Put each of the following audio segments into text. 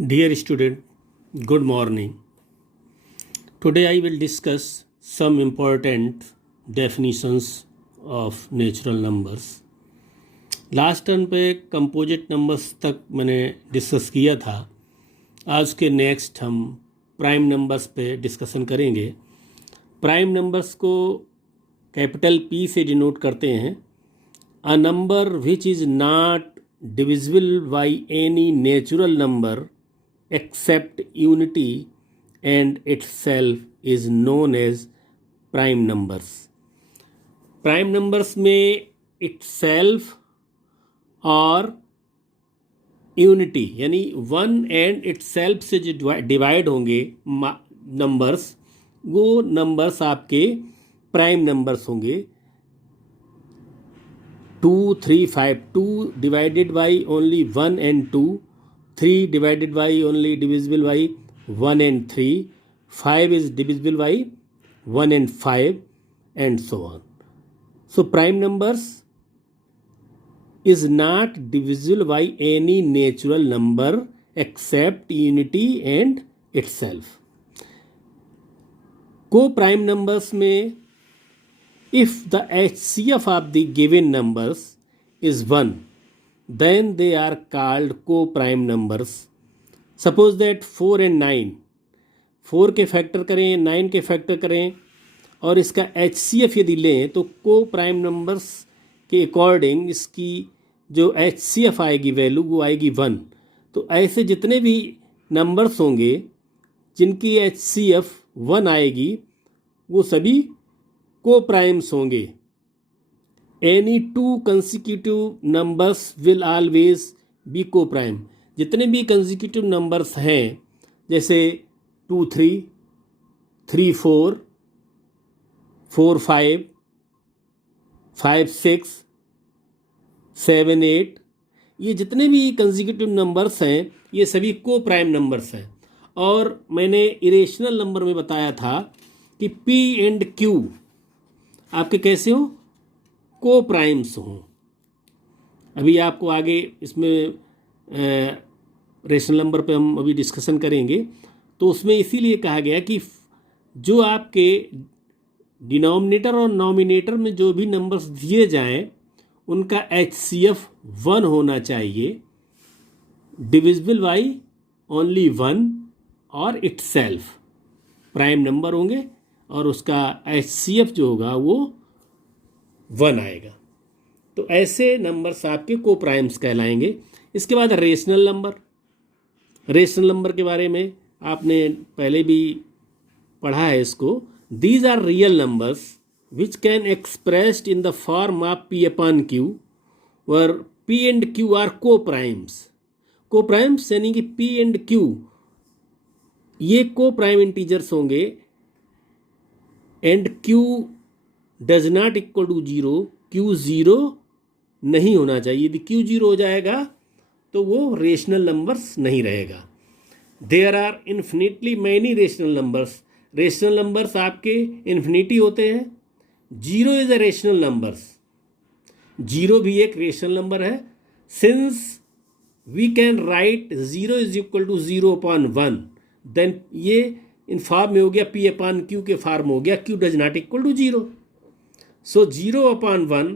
Dear student, good morning. Today I will discuss some important definitions of natural numbers. Last turn पे composite numbers तक मैंने discuss किया था. आज के नेक्स्ट हम प्राइम नंबर्स पे डिस्कशन करेंगे. प्राइम नंबर्स को कैपिटल P से डिनोट करते हैं. अ number which is not divisible by any natural number except unity and itself is known as prime numbers. prime numbers में itself और unity यानी वन एंड itself से जो डिवाइड होंगे नंबर्स, वो नंबर्स आपके प्राइम नंबर्स होंगे. 2, 3, 5, 2 divided by only 1 and 2, 3 divided by only divisible by 1 and 3, 5 is divisible by 1 and 5 and so on. So prime numbers is not divisible by any natural number except unity and itself. Co-prime numbers में if the HCF of the given numbers is 1, then they are called co-prime numbers. Suppose that 4 and 9, 4 के factor करें, 9 के factor करें और इसका HCF यदि लें तो को-प्राइम नंबर्स के अकॉर्डिंग इसकी जो HCF आएगी वैल्यू वो आएगी 1. तो ऐसे जितने भी नंबर्स होंगे जिनकी HCF 1 आएगी वो सभी को-प्राइम्स होंगे. Any two consecutive numbers will always be co-prime. जितने भी consecutive numbers हैं जैसे 2, 3, 3, 4, 4, 5, 5, 6, 7, 8, ये जितने भी consecutive numbers हैं ये सभी co-prime numbers हैं. और मैंने इरेशनल नंबर में बताया था कि P and Q आपके कैसे हो, को प्राइम्स हों. अभी आपको आगे इसमें रेशनल नंबर पे हम अभी डिस्कशन करेंगे. तो उसमें इसीलिए कहा गया कि जो आपके डिनोमिनेटर और नॉमिनेटर में जो भी नंबर्स दिए जाएं उनका HCF 1 होना चाहिए, डिविजिबल बाई ओनली 1 और इटसेल्फ प्राइम नंबर होंगे और उसका HCF जो होगा वो 1 आएगा. तो ऐसे नंबर्स आपके को प्राइम्स कहलाएंगे. इसके बाद रेशनल नंबर. रेशनल नंबर के बारे में आपने पहले भी पढ़ा है इसको. These are real numbers which can expressed in the form of P upon Q और P and Q are coprimes. Coprimes यानी कि P एंड Q ये को प्राइम इंटीजर्स होंगे and Q does not equal to 0. Q 0 नहीं होना चाहिए. यदि Q 0 हो जाएगा तो वो रेशनल नंबर्स नहीं रहेगा. There are infinitely many rational numbers. Rational numbers आपके इन्फिनिटी होते हैं. 0 इज अ रेशनल नंबर्स. 0 भी एक रेशनल नंबर है. Since we can write 0 is equal to 0 upon 1, then ये इन फॉर्म में हो गया P अपॉन Q के फॉर्म हो गया Q does not equal to 0. So 0 upon 1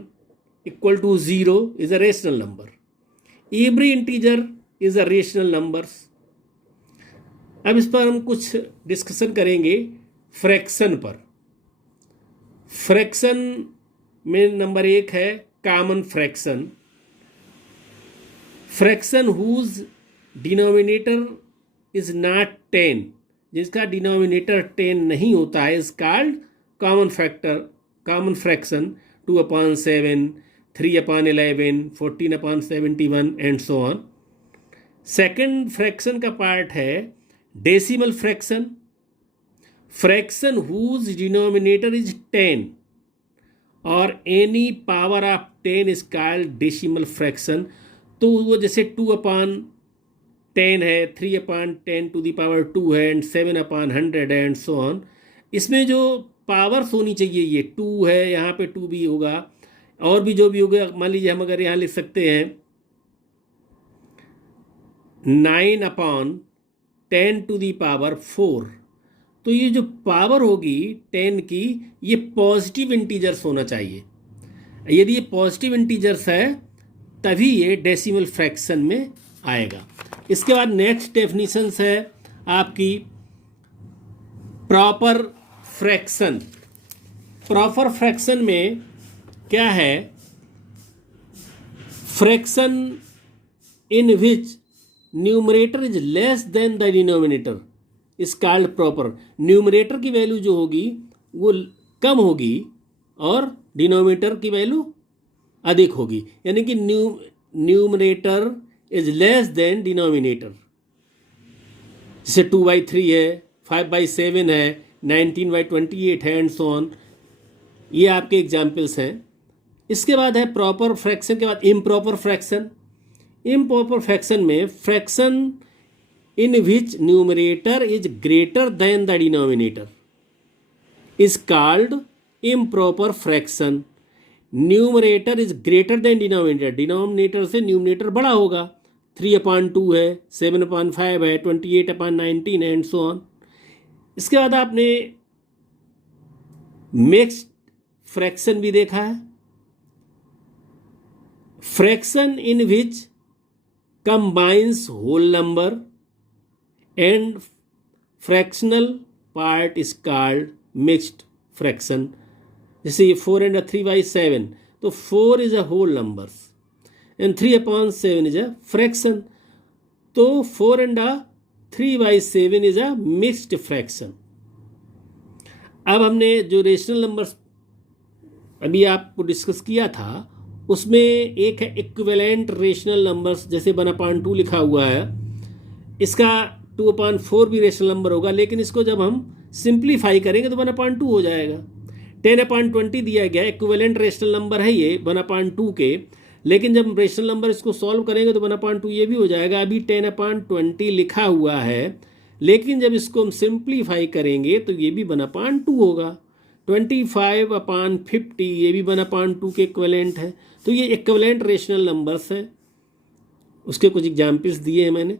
equal to 0 is a rational number. Every integer is a rational numbers. अब इस पर हम कुछ डिस्कशन करेंगे फ्रैक्शन पर. फ्रैक्शन में नंबर 1 है common fraction. Fraction whose denominator is not 10, जिसका डिनोमिनेटर 10 नहीं होता है, is called common factor, common fraction. 2 upon 7, 3 upon 11, 14 upon 71 and so on. Second fraction का पार्ट है decimal fraction. Fraction whose denominator is 10 और any power of 10 is called decimal fraction. तो वो जैसे 2 upon 10 है, 3 upon 10 to the power 2 है and 7 upon 100 and so on. इसमें जो पावर्स होनी चाहिए ये 2 है, यहाँ पे 2 भी होगा और भी जो भी होगा. मान लीजिए हम अगर यहाँ लिख सकते हैं 9 upon 10⁴। तो ये जो पावर होगी 10 की, ये पॉजिटिव इंटीजर्स होना चाहिए। यदि ये पॉजिटिव इंटीजर्स है तभी ये डेसिमल फ्रैक्शन में आएगा। इसके बाद नेक्स्ट डेफिनेशंस है आपकी प्रॉपर फ्रैक्शन। प्रॉपर फ्रैक्शन में क्या है? Fraction in which numerator is less than the denominator is called proper. Numerator की वैल्यू जो होगी वो कम होगी और डिनोमिनेटर की वैल्यू अधिक होगी, यानी कि numerator is less than denominator. जैसे 2/3 है, 5/7 है, 19/28 है एंड सो ऑन। ये आपके एग्जाम्पल्स हैं। इसके बाद है प्रॉपर फ्रैक्शन के बाद इम्प्रॉपर फ्रैक्शन। इम्प्रॉपर फ्रैक्शन में fraction in which numerator is greater than the denominator is called improper fraction. Numerator is greater than denominator, denominator से न्यूमरेटर बड़ा होगा। 3/2 है, 7/5 है, 28/19 है एंड सो ऑन। इसके बाद आपने मिक्स्ड फ्रैक्शन भी देखा है। Fraction in which combines whole number and fractional part is called mixed fraction. जैसे 4 and 3/7, तो 4 is a whole number and 3/7 is a fraction. तो 4 and 3/7 is a mixed fraction. अब हमने जो रेशनल नंबर्स अभी आपको डिस्कस किया था उसमें एक है इक्विवेलेंट रेशनल नंबर्स, जैसे 1/2 लिखा हुआ है। इसका 2/4 भी रेशनल नंबर होगा, लेकिन इसको जब हम सिंप्लीफाई करेंगे तो 1/2 हो जाएगा। 10/20 दिया गया, इक्विवेलेंट रेशनल नंबर है ये 1/2 के, लेकिन जब रेशनल नंबर इसको सॉल्व करेंगे तो 1/2 ये भी हो जाएगा। अभी 10/20 लिखा हुआ है, लेकिन जब इसको हम सिंप्लीफाई करेंगे तो ये भी 1/2 होगा। 25/50 ये भी 1/2 के इक्विवेलेंट है। तो ये इक्विवेलेंट रेशनल नंबर्स हैं। उसके कुछ एग्जाम्पल्स दिए हैं मैंने।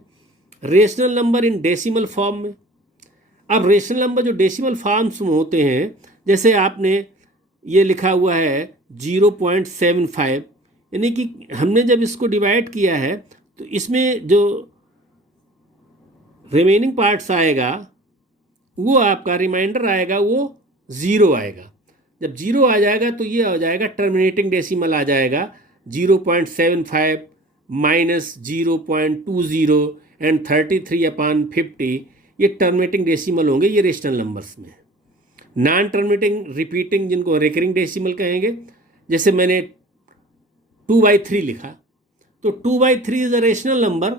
Rational number in decimal form में। अब रेशनल नंबर जो डेसिमल फॉर्म्स में होते हैं, जैसे आपने ये लिखा हुआ है 0.75, यानी कि हमने जब इसको डिवाइड किया है तो इसमें जो रिमेनिंग पार्ट्स आएगा वो आपका रिमाइंडर आएगा, वो 0 आएगा। जब 0 आ जाएगा तो ये हो जाएगा टर्मिनेटिंग डेसिमल आ जाएगा। 0.75 माइनस 0.20 एंड 33/50 ये टर्मिनेटिंग डेसिमल होंगे, ये रेशनल नंबर्स में। नॉन टर्मिनेटिंग रिपीटिंग जिनको रिकरिंग डेसिमल कहेंगे, जैसे मैंने 2/3 लिखा, तो 2/3 इज अ रेशनल नंबर।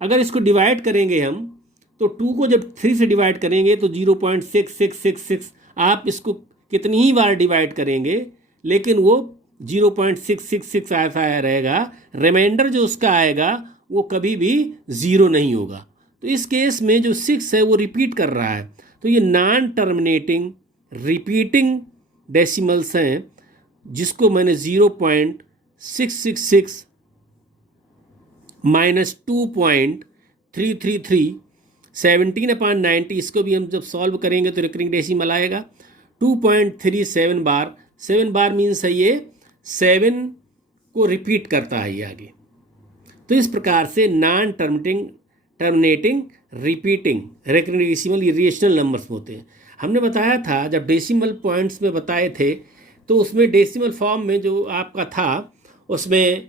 अगर इसको डिवाइड करेंगे हम तो 2 को जब 3 से डिवाइड करेंगे तो 0.6666, आप इसको कितनी ही बार डिवाइड करेंगे लेकिन वो 0.666 ऐसा रहेगा। रिमाइंडर जो उसका आएगा वो कभी भी 0 नहीं होगा। तो इस केस में जो 6 है वो रिपीट कर रहा है, तो ये नॉन टर्मिनेटिंग रिपीटिंग डेसिमल्स हैं, जिसको मैंने 0.666 माइनस 2.333 17/90, इसको भी हम जब सॉल्व करेंगे तो रिकरिंग डेसिमल आएगा 2.37 बार। 7 बार मीन्स है ये 7 को रिपीट करता है ये आगे। तो इस प्रकार से non terminating repeating recurring decimal ये रेशनल नंबर्स होते हैं। हमने बताया था जब डेसिमल पॉइंट्स में बताए थे तो उसमें डेसिमल फॉर्म में जो आपका था उसमें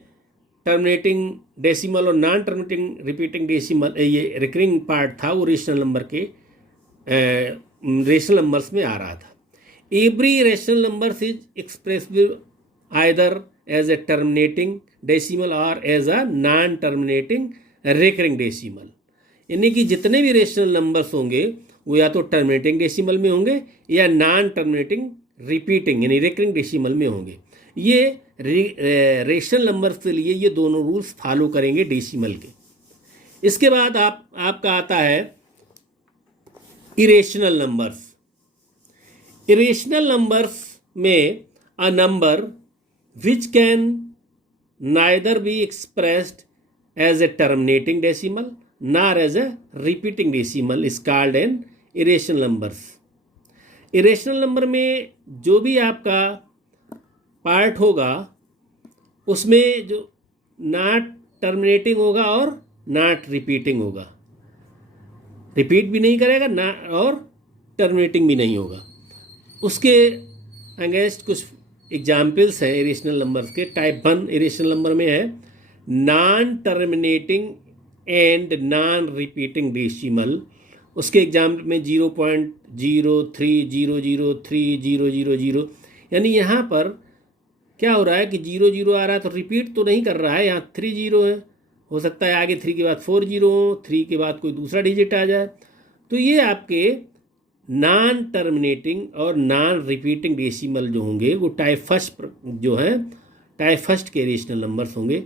टर्मिनेटिंग डेसिमल और नॉन टर्मिनेटिंग रिपीटिंग डेसिमल ये रिकरिंग पार्ट था, वो रेशनल नंबर के रेशनल नंबर्स में आ रहा था। Every rational numbers is expressible either as a terminating decimal और as a non terminating recurring decimal, यानी कि जितने भी रेशनल नंबर्स होंगे वो या तो टर्मिनेटिंग डेसिमल में होंगे या नॉन टर्मिनेटिंग रिपीटिंग यानी रिकरिंग डेसिमल में होंगे। ये रेशनल नंबर्स के लिए ये दोनों रूल्स फॉलो करेंगे डेसिमल के। इसके बाद आपका आता है इरेशनल नंबर्स। इरेशनल नंबर्स में a number which can neither be expressed as a terminating decimal nor as a repeating decimal is called an irrational numbers. irrational number में जो भी आपका पार्ट होगा उसमें जो नॉट टर्मिनेटिंग होगा और नॉट रिपीटिंग होगा, रिपीट भी नहीं करेगा ना और टर्मिनेटिंग भी नहीं होगा। उसके अगेंस्ट कुछ एग्जाम्पल्स हैं इरेशनल नंबर्स के। टाइप 1 इरेशनल नंबर में है non terminating and non repeating decimal. उसके एग्जाम्पल में 0.0300300, यानी यहाँ पर क्या हो रहा है कि 0 आ रहा है तो रिपीट तो नहीं कर रहा है, यहाँ 3 0 है, हो सकता है आगे 3 के बाद 4 0 हो, 3 के बाद कोई दूसरा डिजिट आ जाए। तो ये आपके नॉन टर्मिनेटिंग और नॉन रिपीटिंग डेसिमल जो होंगे वो टाइप फर्स्ट जो है टाइप फर्स्ट के इरेशनल नंबर्स होंगे।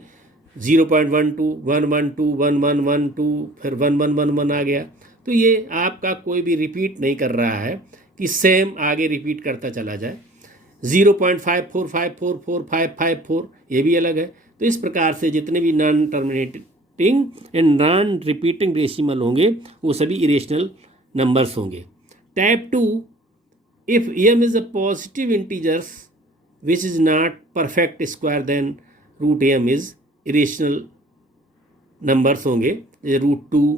0.12 112 1112 फिर 1111 आ गया। तो ये आपका कोई भी रिपीट नहीं कर रहा है कि सेम आगे रिपीट करता चला जाए। 0.54544554 ये भी अलग है। तो इस प्रकार से जितने भी non terminating and non repeating decimal होंगे वो सभी इरेशनल नंबर्स होंगे। Type 2, if m is a positive integers which is not perfect square then root m is irrational numbers होंगे, जैसे √2,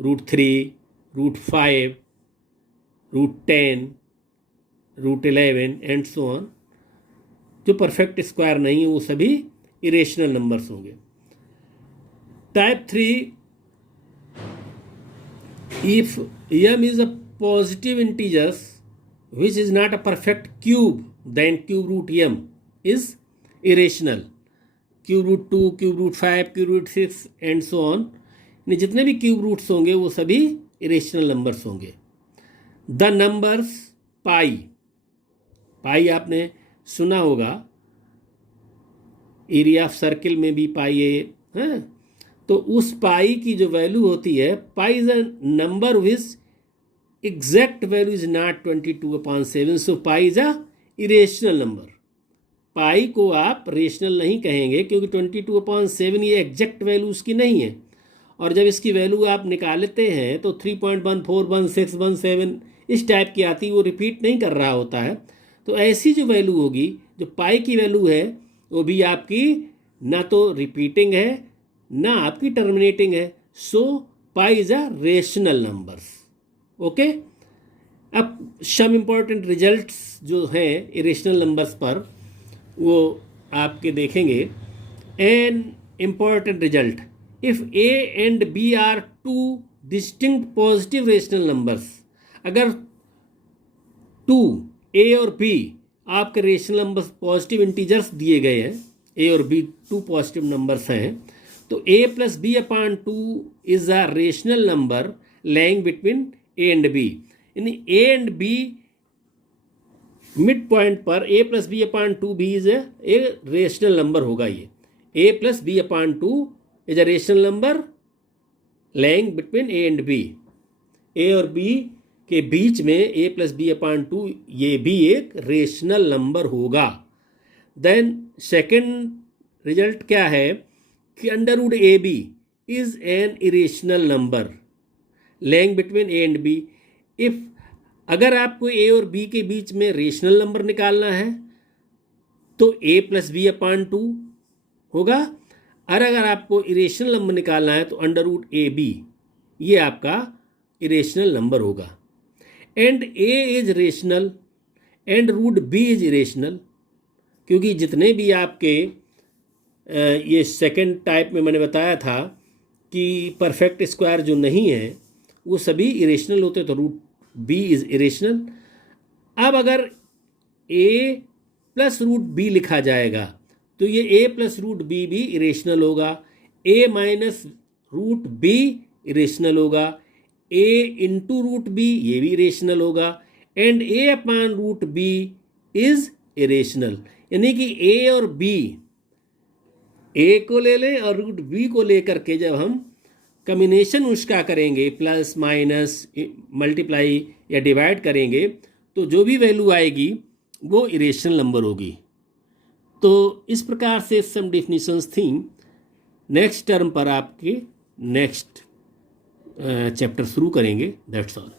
√3, √5, √10, √11 एंड सो ऑन। जो परफेक्ट स्क्वायर नहीं है वो सभी इरेशनल नंबर्स होंगे। Type 3, if m is a positive integers which is not a perfect cube then cube root m is irrational. cube root 2, cube root 5, cube root 6 and so on, जितने भी cube roots होंगे वो सभी irrational numbers होंगे। The numbers पाई आपने सुना होगा, area of circle में भी पाई है। तो उस पाई की जो वैल्यू होती है, pi is a number which exact value is not 22/7, so pi is a irrational number. Pi को आप रेशनल नहीं कहेंगे क्योंकि 22/7 ये एग्जैक्ट वैल्यू उसकी नहीं है, और जब इसकी वैल्यू आप निकालते हैं तो 3.141617 इस टाइप की आती है, वो रिपीट नहीं कर रहा होता है। तो ऐसी जो वैल्यू होगी, जो पाई की वैल्यू है, वो भी आपकी ना तो रिपीटिंग है ना आपकी टर्मिनेटिंग है। So pi is a rational numbers. Okay, अब सम इम्पॉर्टेंट रिजल्ट्स जो हैं इरेशनल नंबर्स पर वो आपके देखेंगे। An important result, if a and b are two distinct positive rational numbers, अगर 2 ए और बी आपके रेशनल नंबर्स पॉजिटिव इंटीजर्स दिए गए हैं, ए और बी 2 पॉजिटिव नंबर्स हैं, तो a + b/2 is a rational number lying between a and b। यानी a and b mid point पर a + b/2 भी इज ए रेशनल नंबर होगा। ये a + b/2 is a rational number lying between a and b। a और b के बीच में a + b/2 ये भी एक रेशनल नंबर होगा। देन सेकेंड रिजल्ट क्या है कि √AB is an irrational number lying between a and b। If अगर आपको a और b के बीच में रेशनल नंबर निकालना है तो a + b/2 होगा, और अगर आपको इरेशनल नंबर निकालना है तो √AB ये आपका इरेशनल नंबर होगा। And a is rational and √B is irrational, क्योंकि जितने भी आपके ये सेकंड टाइप में मैंने बताया था कि परफेक्ट स्क्वायर जो नहीं है वो सभी इरेशनल होते, तो √B इज इरेशनल। अब अगर a + √B लिखा जाएगा तो ये a + √B भी इरेशनल होगा, a - √B इरेशनल होगा, a × √B ये भी इरेशनल होगा, एंड a/√B इज इरेशनल। यानी कि a और b, a को ले लें और √B को लेकर के जब हम कम्बिनेशन उसका करेंगे, प्लस माइनस मल्टीप्लाई या डिवाइड करेंगे, तो जो भी वैल्यू आएगी वो इरेशनल नंबर होगी। तो इस प्रकार से सम डेफिनेशंस थी। नेक्स्ट टर्म पर आपके नेक्स्ट चैप्टर शुरू करेंगे. That's all.